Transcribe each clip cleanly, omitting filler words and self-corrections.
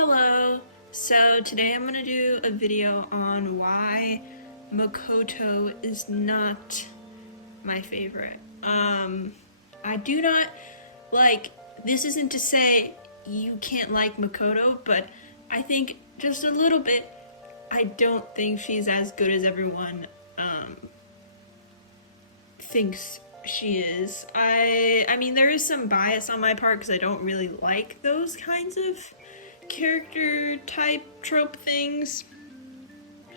Hello! So today I'm gonna do a video on why Makoto is not my favorite. I do not like, this isn't to say you can't like Makoto, but I think just a little bit, I don't think she's as good as everyone thinks she is. I mean, there is some bias on my part because I don't really like those kinds of character type trope things.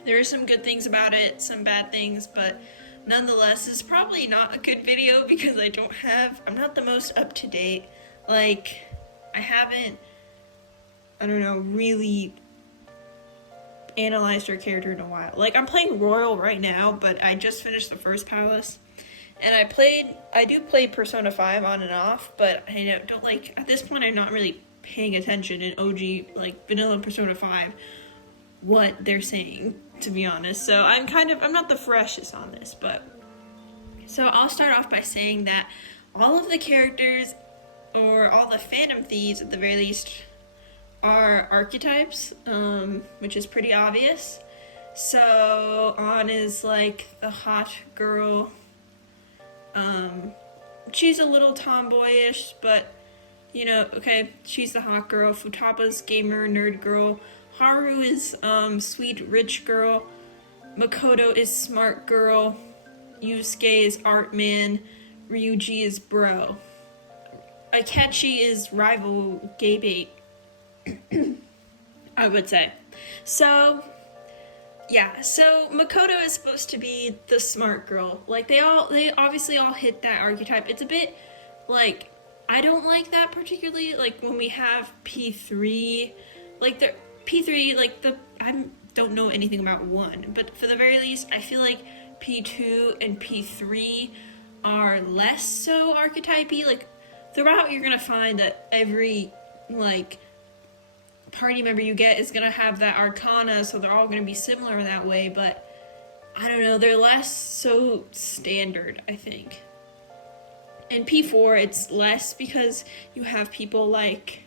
There are some good things about it, some bad things, but nonetheless, it's probably not a good video because I'm not the most up to date. Like, I haven't, really analyzed her character in a while. Like, I'm playing Royal right now, but I just finished the first Palace. And I do play Persona 5 on and off, but I don't like, at this point I'm not really paying attention in OG, like, vanilla Persona 5, what they're saying, to be honest. So I'm not the freshest on this, but. So I'll start off by saying that all of the characters, or all the Phantom Thieves at the very least, are archetypes, which is pretty obvious. So An is like the hot girl. She's a little tomboyish, but okay, she's the hot girl. Futaba's gamer, nerd girl. Haru is sweet, rich girl. Makoto is smart girl. Yusuke is art man. Ryuji is bro. Akechi is rival gay bait, I would say. So Makoto is supposed to be the smart girl. Like, they obviously all hit that archetype. It's a bit, like, I don't like that particularly, like, when we have P3, I don't know anything about 1, but for the very least, I feel like P2 and P3 are less so archetypey. Like, throughout you're gonna find that every, like, party member you get is gonna have that arcana, so they're all gonna be similar that way, but I don't know, they're less so standard, I think. In P4 it's less because you have people like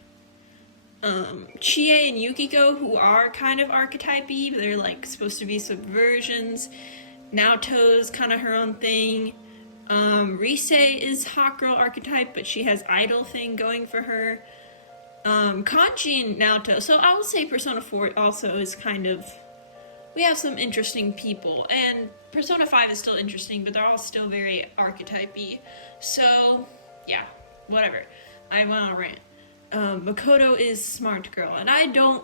Chie and Yukiko, who are kind of archetypey, but they're like supposed to be subversions. Naoto's kind of her own thing. Rise is hot girl archetype, but she has idol thing going for her. Kanji and Naoto. So I will say Persona 4 also is kind of, we have some interesting people, and Persona 5 is still interesting, but they're all still very archetypey. So yeah, whatever. I went on a rant. Makoto is smart girl, and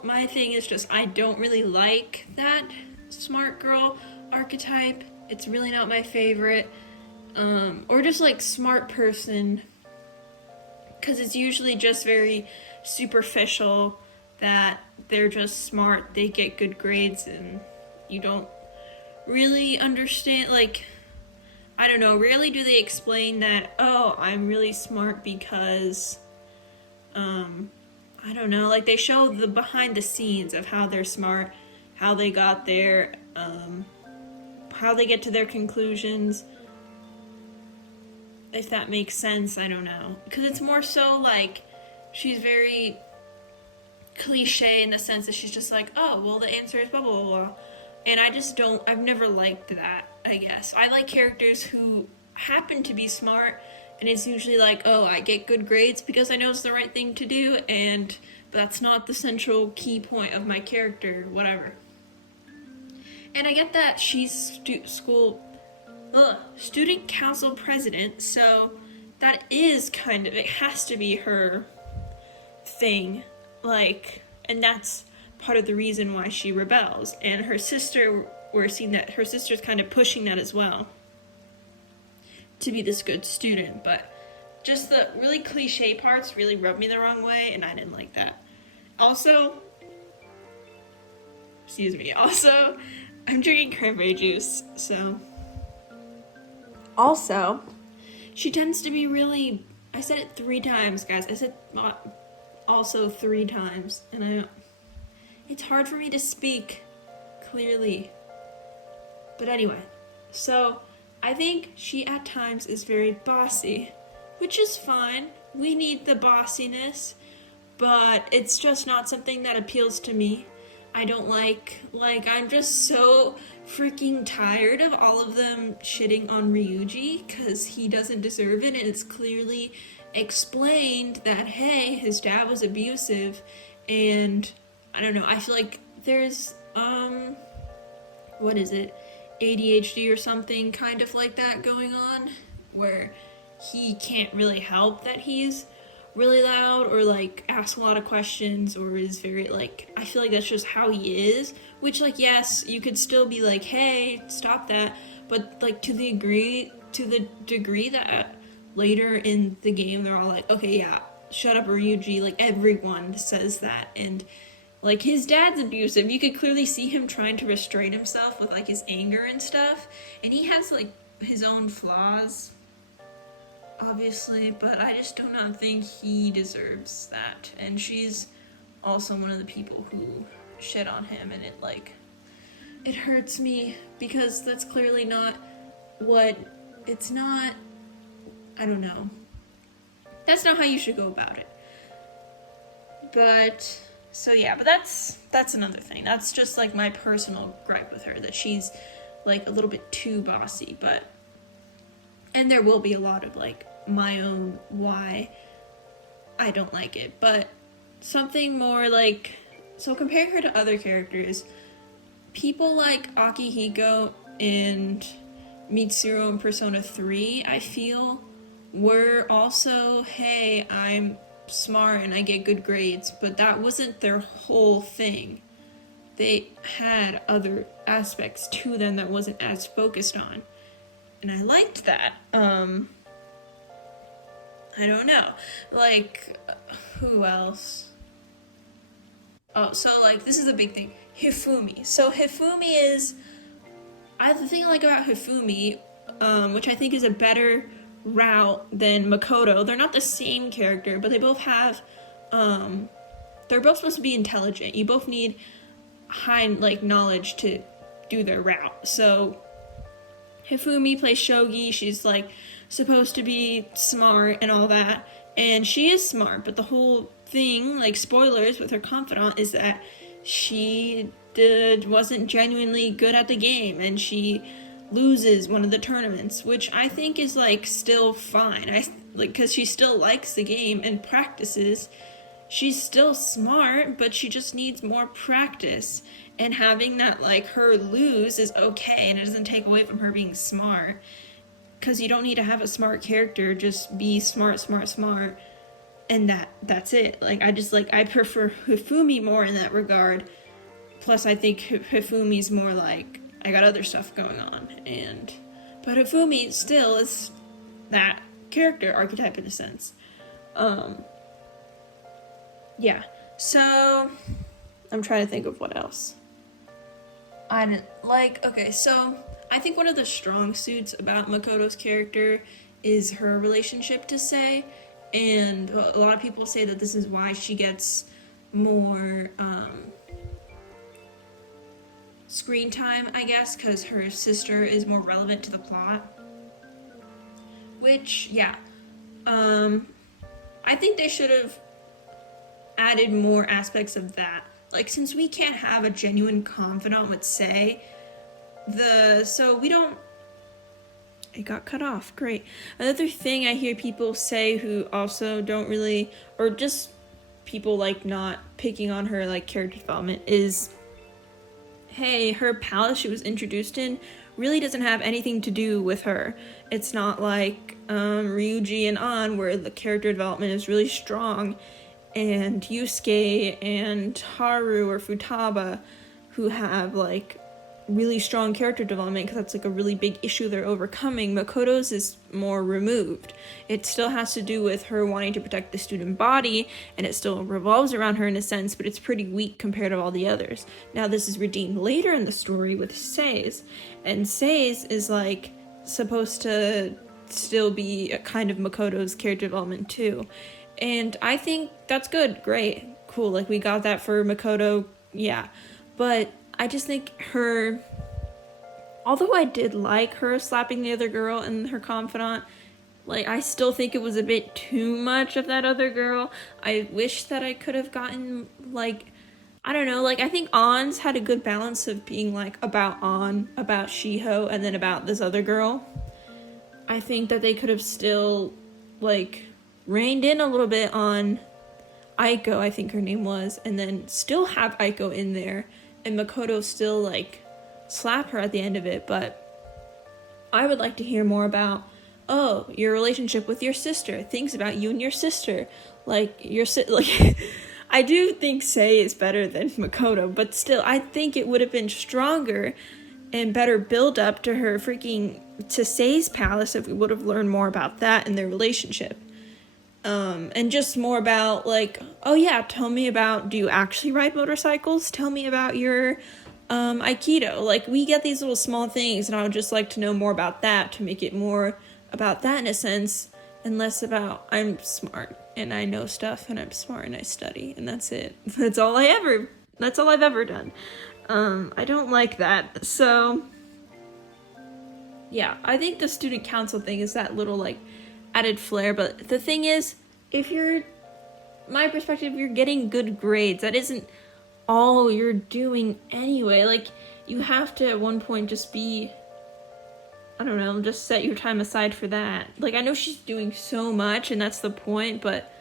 my thing is just, I don't really like that smart girl archetype. It's really not my favorite. Or just like smart person, because it's usually just very superficial, that they're just smart, they get good grades, and you don't really understand, like, I don't know, rarely do they explain that, oh, I'm really smart because, I don't know, like, they show the behind the scenes of how they're smart, how they got there, how they get to their conclusions, if that makes sense. I don't know, because it's more so like, she's very cliche in the sense that she's just like, oh, well, the answer is blah, blah, blah, blah. And I've never liked that, I guess. I like characters who happen to be smart, and it's usually like, oh, I get good grades because I know it's the right thing to do, but that's not the central key point of my character, whatever. And I get that she's student council president, so that is kind of, it has to be her thing, like, and that's part of the reason why she rebels. And her sister, we're seeing that her sister's kind of pushing that as well, to be this good student, but just the really cliche parts really rubbed me the wrong way, and I didn't like that. Also, I'm drinking cranberry juice, so. Also, she tends to be really, I said it 3 times, guys. I said also 3 times, and it's hard for me to speak clearly. But anyway, so I think she at times is very bossy, which is fine. We need the bossiness, but it's just not something that appeals to me. I don't like, I'm just so freaking tired of all of them shitting on Ryuji because he doesn't deserve it, and it's clearly explained that, hey, his dad was abusive, and I don't know, I feel like there's, what is it, ADHD or something kind of like that going on, where he can't really help that he's really loud or like asks a lot of questions or is very like, I feel like that's just how he is, which like, yes, you could still be like, hey, stop that, but like to the degree that later in the game they're all like, okay, yeah, shut up Ryuji, like everyone says that, and like his dad's abusive. You could clearly see him trying to restrain himself with like his anger and stuff, and he has like his own flaws, obviously, but I just do not think he deserves that. And she's also one of the people who shit on him, and it hurts me because that's clearly not what, it's not, I don't know. That's not how you should go about it. But so yeah, but that's another thing. That's just like my personal gripe with her, that she's like a little bit too bossy, but and there will be a lot of like my own why I don't like it, but something more like, so comparing her to other characters, people like Akihiko and Mitsuru in Persona 3, I feel, were also, hey, I'm smart and I get good grades, but that wasn't their whole thing. They had other aspects to them that wasn't as focused on, and I liked that. I don't know, like, who else? Oh, so like, this is a big thing, Hifumi. So Hifumi is, the thing I like about Hifumi, which I think is a better route than Makoto, they're not the same character, but they both have, they're both supposed to be intelligent. You both need high, like, knowledge to do their route. So Hifumi plays shogi, she's, like, supposed to be smart and all that, and she is smart, but the whole thing, like, spoilers with her confidant, is that she wasn't genuinely good at the game, and she loses one of the tournaments, which I think is like still fine. Because she still likes the game and practices. She's still smart, but she just needs more practice. And having that, like, her lose is okay, and it doesn't take away from her being smart. Because you don't need to have a smart character, just be smart, and that's it. Like, I prefer Hifumi more in that regard. Plus, I think Hifumi's more like, I got other stuff going on, but Hifumi still is that character archetype in a sense. Yeah, so I'm trying to think of what else. Okay, so I think one of the strong suits about Makoto's character is her relationship to Sei, and a lot of people say that this is why she gets more, screen time, I guess, because her sister is more relevant to the plot. Which, yeah. I think they should have added more aspects of that. Like, since we can't have a genuine confidant with Sei, it got cut off, great. Another thing I hear people say who also don't really, or just people, like, not picking on her, like, character development is, hey, her palace she was introduced in really doesn't have anything to do with her. It's not like Ryuji and An, where the character development is really strong, and Yusuke and Haru or Futaba, who have, like, really strong character development, because that's, like, a really big issue they're overcoming. Makoto's is more removed. It still has to do with her wanting to protect the student body, and it still revolves around her in a sense, but it's pretty weak compared to all the others. Now, this is redeemed later in the story with Sei's, and Sei's is, like, supposed to still be a kind of Makoto's character development too. And I think that's good, great, cool, like, we got that for Makoto, yeah. But I just think although I did like her slapping the other girl and her confidant, Like, I still think it was a bit too much of that other girl. I wish that I could have gotten, like, I don't know, like, I think On's had a good balance of being, like, about On, about Shiho, and then about this other girl. I think that they could have still, like, reined in a little bit on Aiko, I think her name was, and then still have Aiko in there, and Makoto still, like, slap her at the end of it. But I would like to hear more about, oh, your relationship with your sister, things about you and your sister, like, I do think Sei is better than Makoto, but still, I think it would have been stronger and better build up to her freaking, to Sei's palace if we would have learned more about that and their relationship. And just more about, like, oh yeah, tell me about, do you actually ride motorcycles? Tell me about your, Aikido. Like, we get these little small things, and I would just like to know more about that to make it more about that in a sense, and less about, I'm smart, and I know stuff, and I'm smart, and I study, and that's it. That's all I've ever done. I don't like that, so, yeah, I think the student council thing is that little, like, added flair, but the thing is, if you're, my perspective, you're getting good grades, that isn't all you're doing anyway. Like, you have to at one point just be, I don't know, just set your time aside for that. Like, I know she's doing so much, and that's the point, but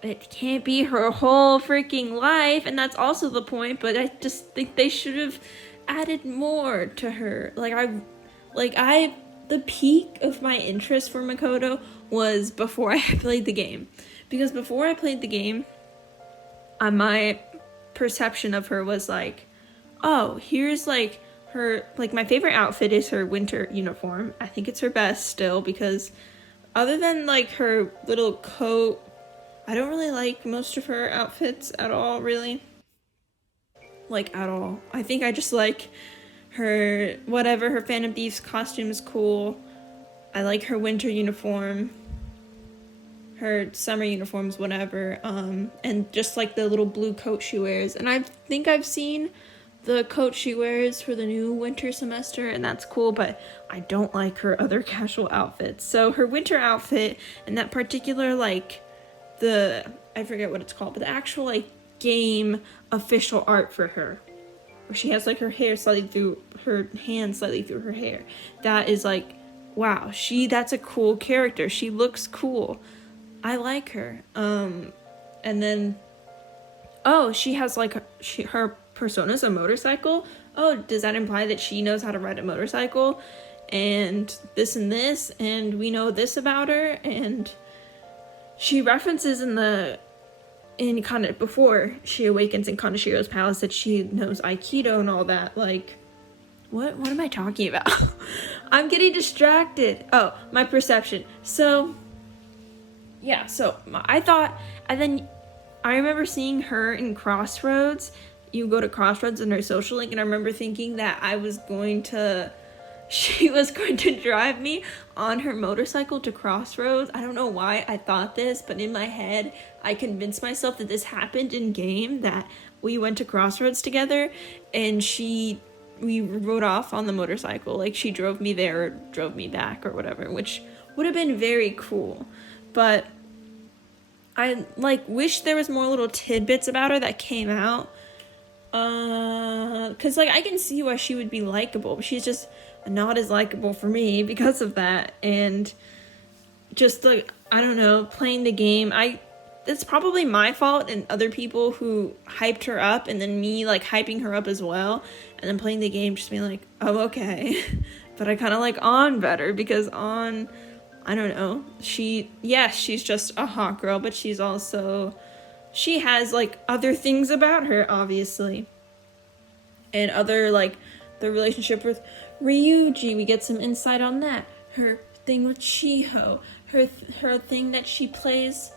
it can't be her whole freaking life, and that's also the point, but I just think they should have added more to her. The peak of my interest for Makoto was before I played the game. Because before I played the game, my perception of her was like, oh, here's like her, like my favorite outfit is her winter uniform. I think it's her best still, because other than like her little coat, I don't really like most of her outfits at all, really. Like, at all. I think I just like her, whatever, her Phantom Thieves costume is cool. I like her winter uniform. Her summer uniforms, whatever. And just like the little blue coat she wears. And I think I've seen the coat she wears for the new winter semester, and that's cool, but I don't like her other casual outfits. So her winter outfit, and that particular, like, I forget what it's called, but the actual, like, game official art for her, where she has like her hair slightly through her hand, slightly through her hair, that is like, wow, that's a cool character. She looks cool. I like her. And then, oh, she has like her persona's a motorcycle. Oh, does that imply that she knows how to ride a motorcycle? And this, and we know this about her. And she references before she awakens in Kanashiro's palace that she knows Aikido and all that. Like, what am I talking about? I'm getting distracted. Oh, my perception. So, yeah, so I thought, and then I remember seeing her in Crossroads. You go to Crossroads in her social link, and I remember thinking that she was going to drive me on her motorcycle to Crossroads. I don't know why I thought this, but in my head, I convinced myself that this happened in game, that we went to Crossroads together, and we rode off on the motorcycle. Like, she drove me there or drove me back or whatever, which would have been very cool. But I, like, wish there was more little tidbits about her that came out. Because, like, I can see why she would be likable, but she's just not as likable for me because of that. And just, like, I don't know, playing the game, it's probably my fault and other people who hyped her up, and then me, like, hyping her up as well, and then playing the game just being like, oh, okay. But I kind of like On better, because On, I don't know, she's just a hot girl, but she has, like, other things about her, obviously. And other, like, the relationship with Ryuji, we get some insight on that. Her thing with Shiho, her thing that she plays,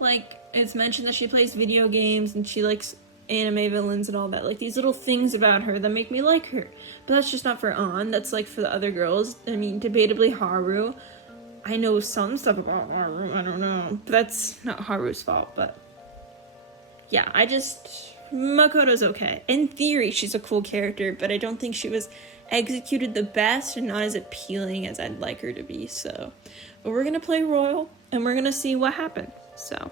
like, it's mentioned that she plays video games and she likes anime villains and all that. Like, these little things about her that make me like her. But that's just not for On, that's, like, for the other girls. I mean, debatably Haru. I know some stuff about Haru, I don't know. But that's not Haru's fault, but yeah, Makoto's okay. In theory, she's a cool character, but I don't think she was executed the best and not as appealing as I'd like her to be, so. But we're gonna play Royal and we're gonna see what happens. So